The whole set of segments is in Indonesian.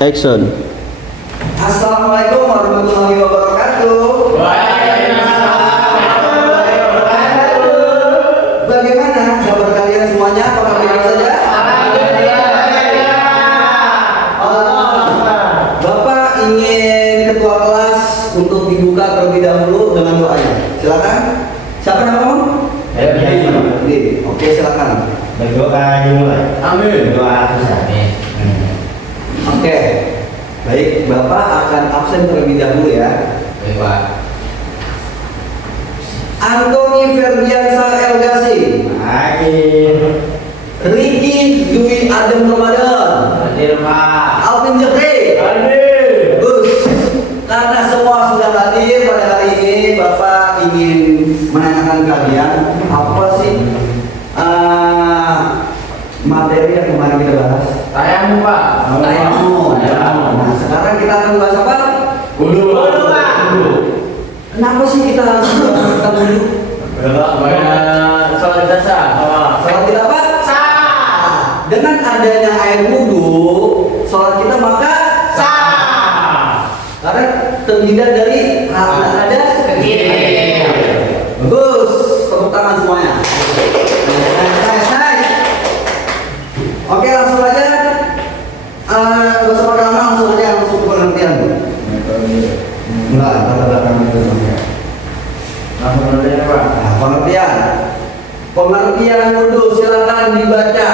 Action. Assalamualaikum warahmatullahi wabarakatuh. Waalaikumsalam warahmatullahi wabarakatuh. Bagaimana kabar kalian semuanya? Apakah baik saja? Bapak ingin ketua kelas untuk dibuka terlebih dahulu dengan doanya. Silakan. Siapa namamu? Oke, silakan. Berdoa dimulai. Amin. Berdoa susah. Oke. Baik, Bapak akan absen terlebih dahulu ya. Baik, Pak. Antoni Ferdiansa Elgasi, Hadir. Ricky Dwi Adem Ramadan, Hadir, Pak. Alvin Jepri. Hadir. Bagus. Karena semua sudah hadir pada hari ini, Bapak ingin menanyakan kalian apa sih materi yang kemarin kita bahas? Tayangmu, Pak. Tayammum. Nah, sekarang kita akan bahas apa? Wudu, Pak. Kenapa sih kita harus bahas tentang wudu? Salat dasar. Sholat kita apa? Sah. Dengan adanya air wudu, sholat kita maka Sah. karena terhindar dari hal hadas Kecil. Bagus, tepuk tangan semuanya. Nice. Oke, langsung aja. Gak usah pakai lama, langsung aja langsung ke pengertian. Enggak, kata belakang itu sampai. Langsung aja, Pak. Nah, pengertian. Pengertian wudu silakan dibaca.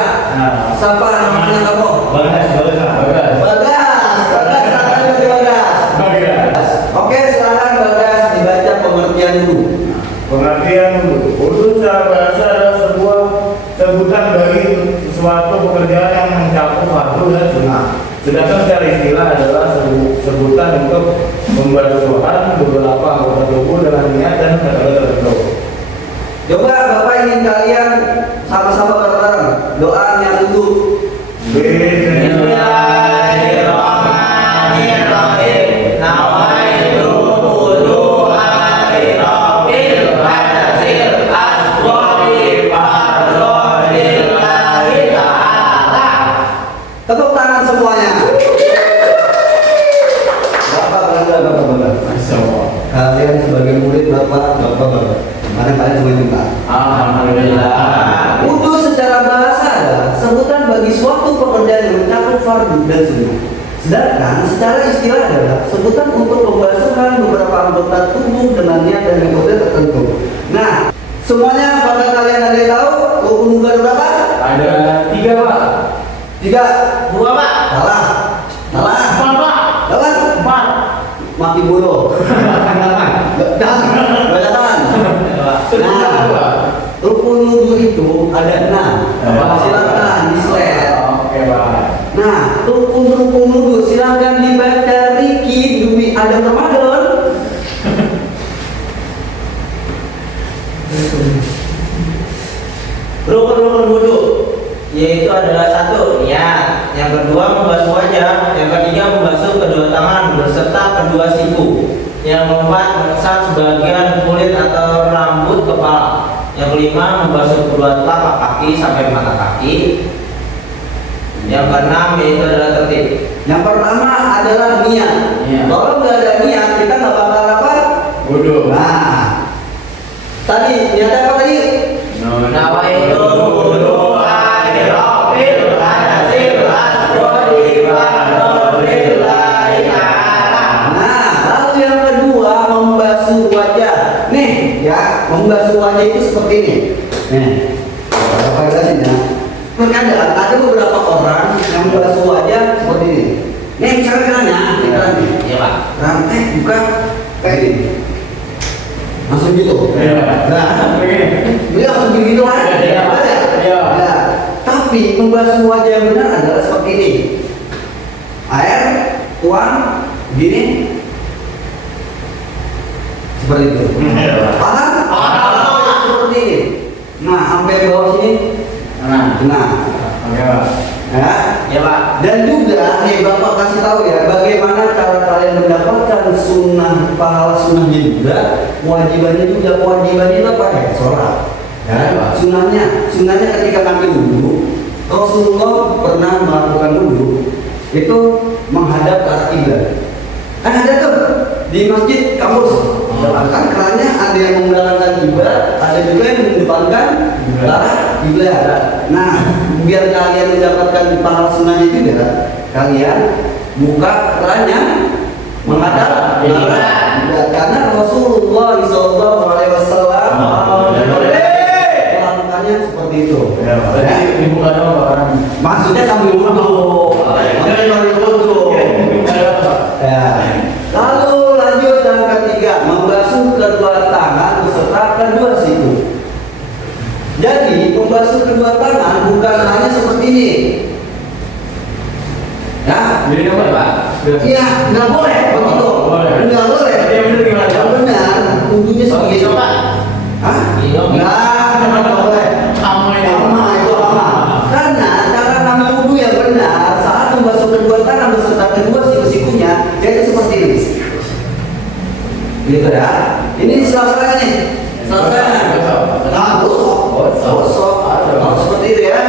Siapa namanya kamu? Bagas. Bagas, silakan Bagas. Oke, silakan Bagas dibaca pengertian wudu. Pengertian wudu secara bahasa adalah sebuah sebutan bagi sesuatu pekerjaan yang mencakup fardu dan sunnah. Sedangkan secara istilah adalah sebutan untuk pembasuhan beberapa anggota tubuh dengan niat dan metode tertentu. Coba Bapak ingin kalian sama-sama bareng-bareng doa niat wudu. Bismillahirrahmanirrahim. Nawaitu wudu'a lirabbil hadasil asghari fardholillahi ta'ala. Tepuk tangan semuanya. Bapak bangga. Masya Allah. Kalian sebagai murid Bapak. Mana kalian sebagai minta. Alhamdulillah. Wudu secara bahasa adalah sebutan bagi suatu pekerjaan yang mencakup fardu dan sunnah. Sedangkan secara istilah adalah sebutan untuk pembasuhan beberapa anggota tubuh dengan niat dan metode tertentu. Nah, semuanya apakah kalian ada yang tahu rukun wudu ada berapa? Ada 3, Pak. 3. 2, Pak. Salah. 4, Pak. Lawan. 4. Maki bodoh. Jangan. Nah, rukun wudu itu ada 6. Silakan di slide. Oke, Pak. Nah, rukun wudu silakan dibaca Ricky Dwi Adem Ramadan. Rukun wudu yaitu adalah 1. Niat, yang kedua membasuh wajah, yang ketiga membasuh kedua tangan beserta kedua siku, yang keempat mengusap sebagian kulit atau rambut kepala, yang kelima membasuh kedua telapak kaki sampai mata kaki, yang keenam yaitu adalah tertib. Yang pertama adalah niat. Kalau nggak ada niat kita nggak bakal apa? Wudu. Nah, tadi niat apa tadi? Nawaitu wudu'a lirabbil hadasil asghari fardholillahi ta'ala. Nah, lalu yang kedua membasuh wajah. Nih, ya, membasuh wajah itu seperti ini. Nih, apa ya? Terkadang ada beberapa orang yang membasuh wajah seperti ini. Nih, misalnya kenanya, Iya, Pak. rantai buka kayak gini. Langsung gitu. Iya. Nah, ini langsung gitu aja. Iya. Nah, tapi membasuh wajah yang benar adalah seperti ini. Air, tuang, gini. Seperti itu. Paham? Seperti ini. Nah, sampai bawah sini. Nah, Oke, Pak. ya. Ya, Pak. Dan juga nih Bapak kasih tahu ya bagaimana cara kalian mendapatkan sunnah pahala sunnahnya juga, kewajibannya juga. Kewajibannya itu apa ya? Sholat. Ya, sunnahnya ketika ngambil wudhu, Rasulullah pernah melakukan itu menghadap ke arah kiblat. Kan ada tuh di masjid kampus. Kan kerannya ada yang membelakangkan kiblat, ada juga yang mengedepankan ke arah kiblat. Nah, biar kalian mendapatkan pahala sunnahnya juga, kalian buka kerannya menghadap ke arah kiblat. Karena Rasulullah SAW melakukannya seperti itu. Jadi dibuka dong orang. Maksudnya sambil wudhu. Ya. Lalu lanjut yang ketiga, membasuh kedua tangan beserta kedua siku. Jadi membasuh kedua tangan bukan hanya seperti ini. Ya, Jadi apa Pak? iya, nggak boleh begitu. Nggak boleh. Yang benar gimana? Yang benar, wudhunya seperti itu. Coba. Hah? Iya. Nggak boleh. Sama ini. Sama itu sama. Karena cara ngambil wudhu yang benar saat membasuh kedua tangan beserta kedua siku-sikunya, yaitu seperti ini. Gitu ya. Ini selesai nih. Selesai. Nah, gosok. Gosok. Harus seperti itu ya.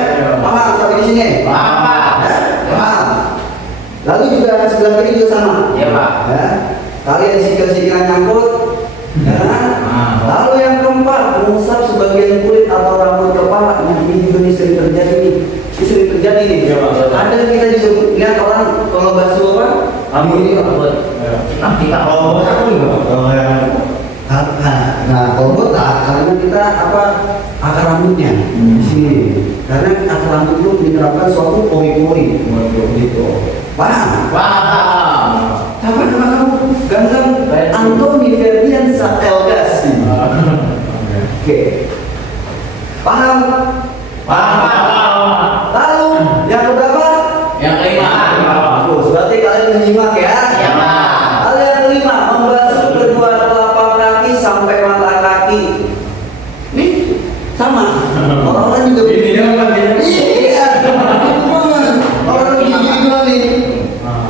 Paham sampai di sini? Paham. Ya? Paham. Lalu juga sebelah kiri juga sama. Iya, Pak. Ya. Kalian sikil-sikilan nyangkut. Ya. Lalu yang keempat, mengusap sebagian kulit atau rambut kepala. Nah, ini juga nih sering terjadi nih. Ini sering terjadi nih. Iya, Pak. Ada kita juga lihat orang kalau basuh apa? Ini Nah, kita Kalau bosan pun nggak? Kalau yang Nah, kalau botak karena kita apa akar rambutnya di sini. Karena akar rambut itu menyerapkan suatu pori-pori. Gitu. Paham? paham. Apa nama kamu? Ganteng Antoni Ferdian Elgasi. Oke. Paham? Paham. Lalu yang keberapa? Yang kelima. Bagus. Berarti kalian menyimak ya. Iya, Pak. Lalu yang kelima, membasuh kedua telapak kaki sampai mata kaki. Nih sama. Orang-orang juga Ini dia Pak. Iya. Orang gigi juga nih.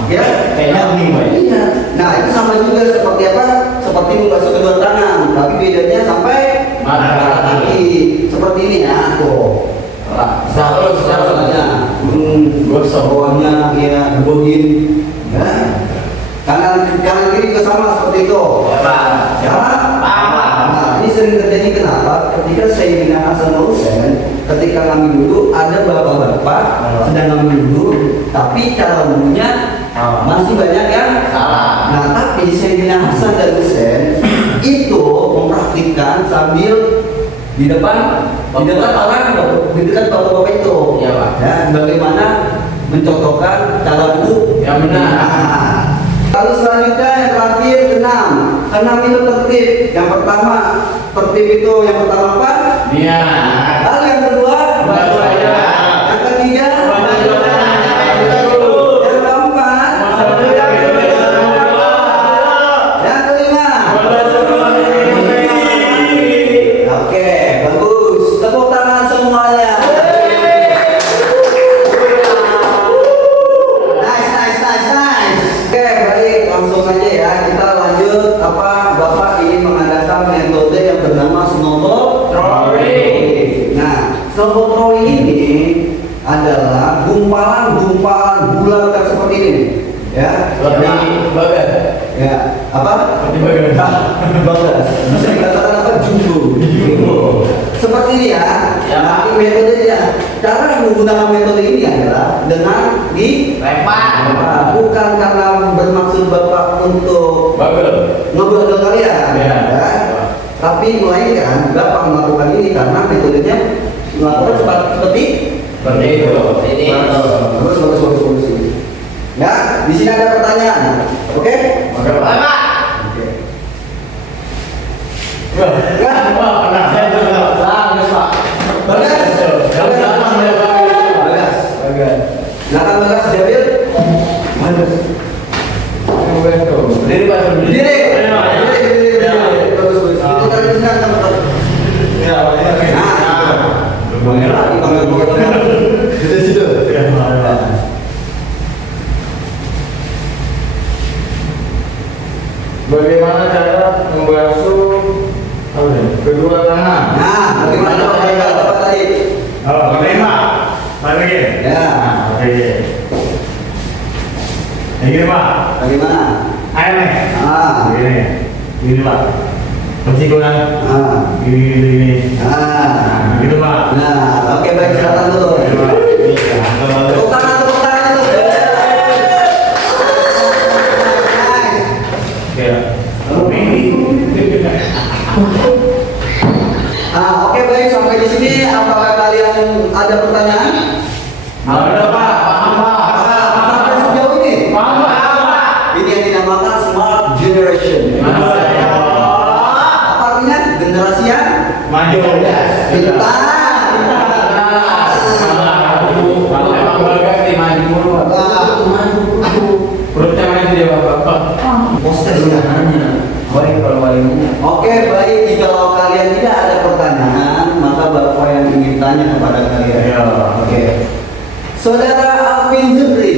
Ya. kayaknya begini Pak. Iya. Nah itu sama juga seperti apa? Seperti membasuh kedua tangan, tapi bedanya sampai Mata kaki. Seperti ini ya, tuh. Terus. Gosok bawahnya, ya, gebohin. Ya. Kanan kiri juga sama seperti itu. Ya, Pak. Ya. Paham. Nah, ini sering terjadi kenapa? Ketika Sayyidina Hasan Husain ketika ngambil dulu ada bapak-bapak sedang ngambil dulu, tapi cara wudhunya masih banyak yang Salah. Nah, tapi Sayyidina Hasan dan Husain itu mempraktikkan sambil di depan orang, di dekat bapak-bapak itu. Iya, Pak. Ya, bagaimana mencontohkan cara wudhu Yang benar. Nah, lalu selanjutnya yang terakhir enam itu tertib. Yang pertama tertib itu yang pertama apa? Iya. Lalu yang kedua Basuh aja. Yang ketiga Basuh tangan sampai dulu. Yang keempat Yang kelima. Oke, bagus. Tepuk tangan semuanya. Nice. Oke, baik, langsung aja ya. Kita lanjut apa Bapak ingin mengadakan metode yang bernama snowball Throwing. Nah, snowball throwing ini adalah gumpalan-gumpalan bulatan seperti ini. Ya, Seperti bagan. ya, apa? Seperti bagan. Bagus. Bisa dikatakan apa? Jumbo. Seperti ini ya. Ya. Nah, ini metodenya. Cara menggunakan metode ini adalah dengan di Lempar. bukan karena bermaksud Bapak untuk Bagel. ngebagel kalian, Ya. ya. Tapi melainkan Bapak melakukan ini karena metodenya melakukan seperti Seperti itu. Ini. bagus. Ya, di sini ada pertanyaan. Oke? Oke Pak. Pak. Oke. Wah, kena saya juga. Bagus, Pak. Bagas. Yang sama saya Pak. Bagas. Bagas. Silakan Bagas Jabil. Bagas. Berdiri Pak, berdiri. Diri. Bagus. Itu tadi benar teman-teman. Ya, ini. Nah, di situ. Bagaimana cara membasuh kedua tangan? Nah, bagaimana Bapak tadi? Oh, bagaimana? Lagi. Ya. Oke. Gini Pak, Bagaimana? ayo nih. Ah. Gini Pak. Bersihkan. Ah. Gini. Ah. Gitu Pak. Nah, oke baik, silakan dulu. Gini, Pak. Tepuk tangan dulu. Oke. Nah, oke baik, sampai di sini apakah kalian ada pertanyaan? Ada Pak, paham Pak. Sampai sejauh ini? Paham Pak. Ini yang dinamakan smart generation. Masa ya. Apa artinya? Generasi yang Maju. pintar. Emang bagas nih maju mulu Pak. Perutnya maju dia Bapak. Poster ya. Baik kalau wali nanya. Oke baik, jika kalian tidak ada pertanyaan, maka bapak yang ingin tanya kepada kalian. Ya. Oke. Saudara Alvin Jebri,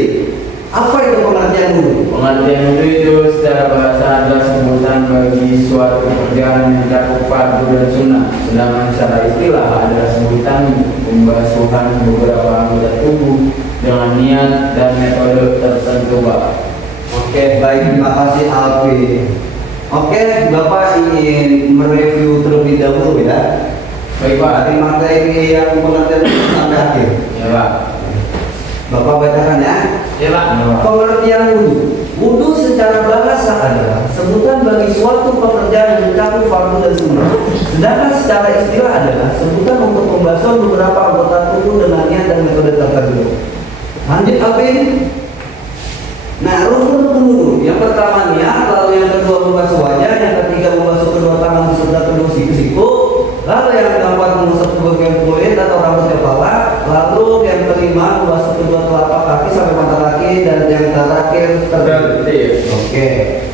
apa itu pengertian dulu? Pengertian itu secara bahasa adalah sebutan bagi suatu pekerjaan yang mencakup fardu dan sunnah. Sedangkan secara istilah adalah sebutan pembasuhan beberapa anggota tubuh dengan niat dan metode tertentu Pak. Oke baik, terima kasih Alvin. Oke, bapak ingin mereview terlebih dahulu ya. Baik Pak. Dari materi yang pengertian itu sampai akhir. Ya Pak. Bapak bacakan ya. Ya Pak. Pengertian wudhu. Wudhu secara bahasa adalah sebutan bagi suatu pekerjaan yang mencakup fardu dan sunnah. Sedangkan secara istilah adalah sebutan untuk pembasuhan beberapa anggota tubuh dengan niat dan metode tertentu. Lanjut Alvin. Nah, rukun wudhu. Yang pertama niat, lalu yang kedua membasuh wajah, yang ketiga membasuh kedua tangan beserta kedua siku-siku, lalu yang keempat mengusap bagian kulit atau rambut kepala, lalu yang kelima membasuh kedua telapak kaki sampai mata kaki, dan yang terakhir tertib. Oke.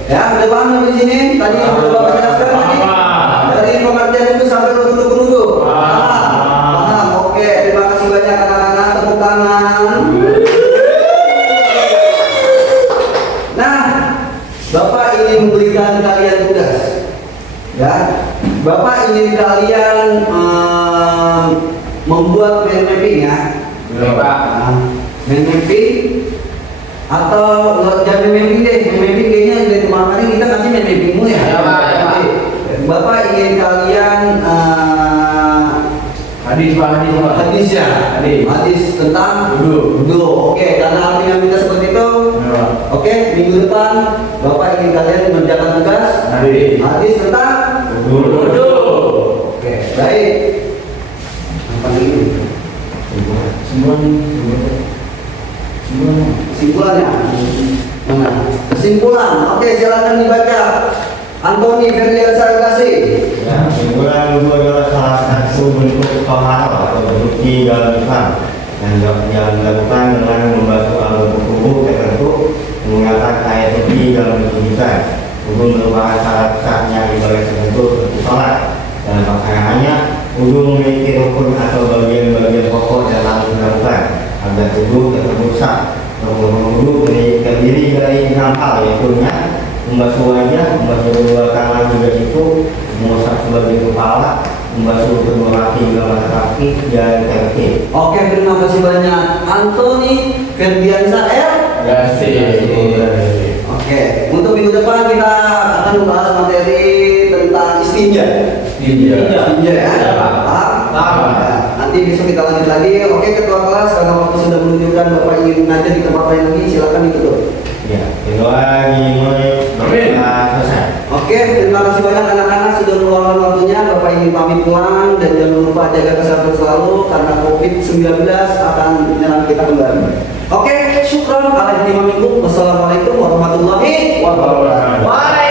Ya, udah paham sampai sini? Tadi yang sudah Bapak jelaskan tadi. Dari pengertian itu sampai rukun wudhu. Paham. Oke, terima kasih banyak anak-anak, tepuk tangan. Bapak ingin memberikan kalian tugas, ya. Bapak ingin kalian membuat mind mapping ya. Pak. Mind mapping atau jangan mind mapping deh. Mind mapping kayaknya dari kemarin kita kasih mind mappingmu ya. Ya, Pak, ya, Pak. Bapak ingin kalian Hadis Pak, hadis Pak. hadis ya. Hadis. Hadis tentang Wudhu. wudhu. Oke, karena artinya minta seperti itu. Ya. Oke, minggu depan Bapak ingin kalian mengerjakan tugas hadis tentang Wudhu. Oke, baik. Apa ini? Kesimpulannya. Mana? Kesimpulan. Oke, silakan dibaca. Antoni Ferdian Saragasi. Ya, kesimpulan wudhu adalah salah satu bentuk tohara atau bentuk dalam Islam yang dilakukan dengan membasuh anggota tubuh tertentu menggunakan air suci dalam kehidupan. Wudhu merupakan syarat sahnya ibadah tertentu seperti sholat dan pasangannya. Wudhu memiliki rukun atau bagian-bagian pokok yang harus dilakukan agar tubuh tetap sah. Wudhu terdiri dari 6 hal, yaitu membasuh wajah, membasuh kedua tangan juga siku, mengusap sebagian kepala, membasuh kedua kaki juga mata kaki, dan kaki. Oke, terima kasih banyak. Antoni Ferdiansa R. Oke, untuk minggu depan kita akan membahas materi tentang istinja. Istinja ya. Paham? Ya, nanti besok kita lanjut lagi. Oke, ketua kelas, karena waktu sudah menunjukkan Bapak ingin ngajar di tempat lain lagi, silakan ditutup. Ya, kedua lagi selesai. Oke, terima kasih banyak anak-anak sudah meluangkan waktunya. Bapak ingin pamit pulang dan jangan lupa jaga kesehatan selalu karena COVID-19 akan menyerang kita kembali. Oke, syukran. Alhamdulillah. Wassalamualaikum warahmatullahi wabarakatuh.